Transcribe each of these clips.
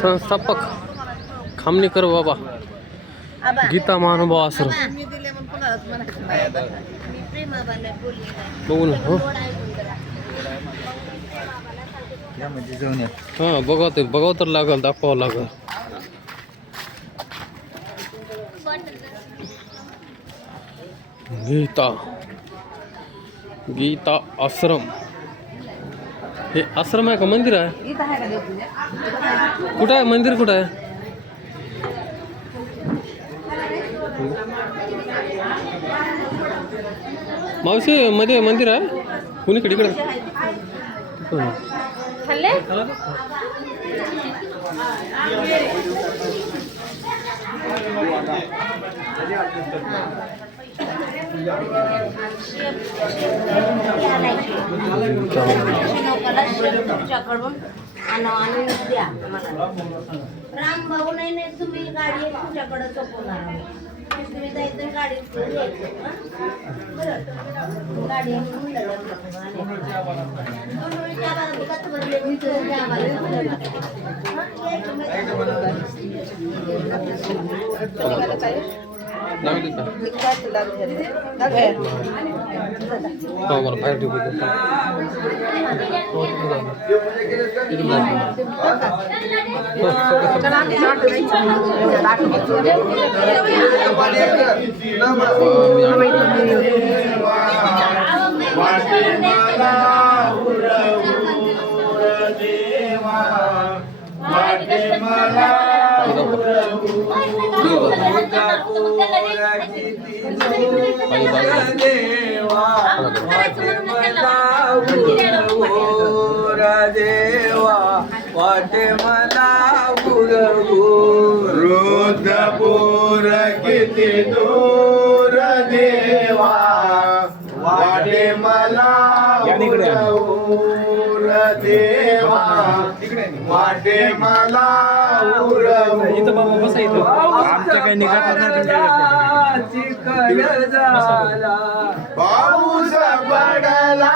संस्थापक खामणेकर बाबा गीता महानुभाव आश्रम बघून हो हां बघावं तर लागल दाखवावं लागल गीता आश्रम हे आश्रम आहे का मंदिर आहे कुठं आहे मंदिर कुठं आहे मावशी मध्ये मंदिर आहे कुणीकडे इकडे राम भाऊ नाही तुम्ही गाडी तुमच्याकडे सोपवणार तुम्ही जायचं गाडी गाडी मला बाहेर ठेवू देवा वाटे मला वृद्धपूर किती दूर देवा वाटे मला देवा वाटे मला आमच्या काही पाऊस पडला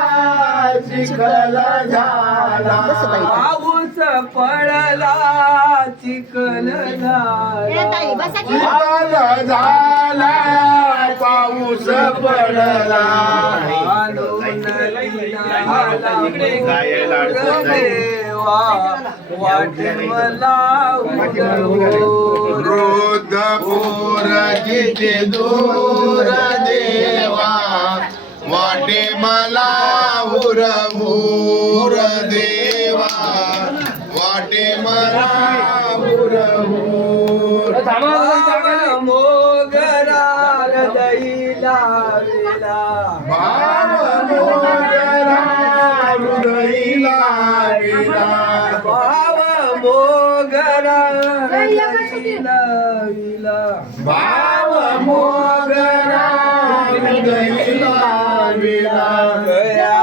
चिखल झाला पाऊस पडला चिखल झाला पाऊस पडला वाटे मला वृद्धपूर किती दूर देवा वाटे मला उरमूर देवा वाटे मला उरमूर मोगरा हृदयला विला भाव मोगरा हृदयला विला भाव मोगरा हृदयला विला भाव मोगरा हृदयला विला गया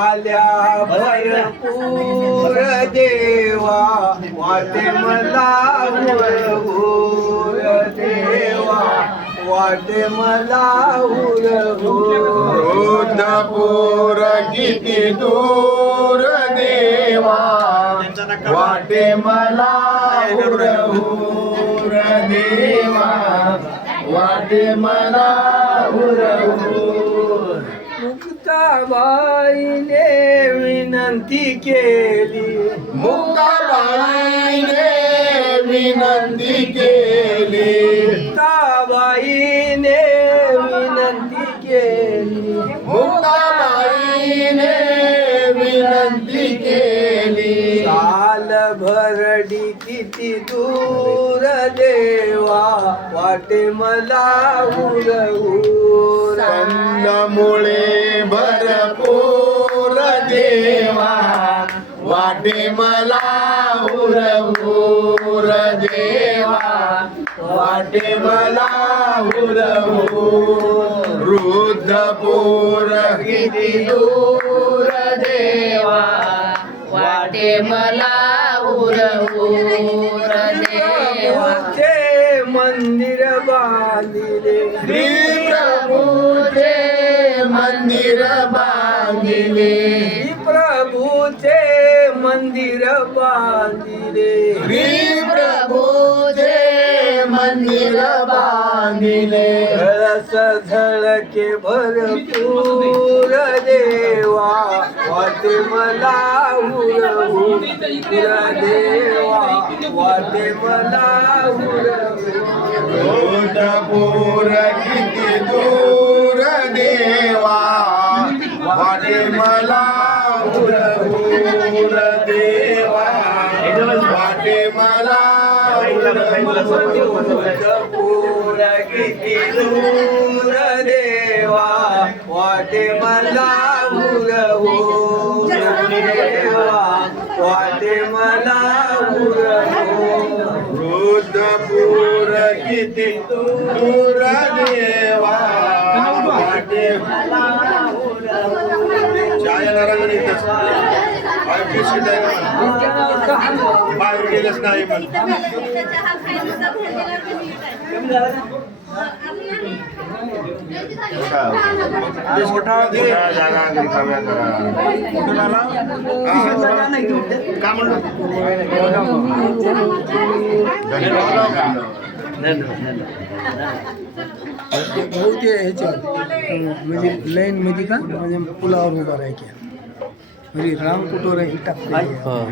आल्या भरपूर देवा वाटे मला भरपूर देवा वाटे मला वृद्धपूर किती दूर देवा वाटे मला उरहूर देवा वाटे मला उरहूर मुक्ताबाईने विनंती केली मुक्ताबाईने विनंती केली मुक्ताबाईने विनंती केली मुक्ताबाईने विनंती केली साल भरडी किती दूर देवा वाटे मला उरहूर कंदमुळे भरपूर देवा वाटे मला उरहूर देवा वाटे मला उरहूर वृद्धपूर किती दूर देवा वाटे मला उरहूर देवा मंदिर बांधिले श्री प्रभूचे मंदिर बांधिले प्रभूचे मंदिर बांधिले श्री प्रभूचे मंदिर बांधिले कळस झळके भरपूर देवा वाटे मला हुरहू देवा वाटे मला रुद्रपूर किती दूर देवा वाटे मला हुरहुर देवा वाटे मला रुद्रपूर किती दूर देवा वाटे मला हुरहू देवा वाटे मला हुरहू रुद्रपूर किती दूर देवा वाटे चायला रंगण येतच अरे बिस्किट आहे का बाहेर गेलंच नाही पण जागा रिकाम्या करा कुठून आला का म्हणलं बहुते ह्याच्यात म्हणजे लाईन मध्ये का म्हणजे पुलावर उभा राहायच्या म्हणजे राम कुटोरा ही टाकली हां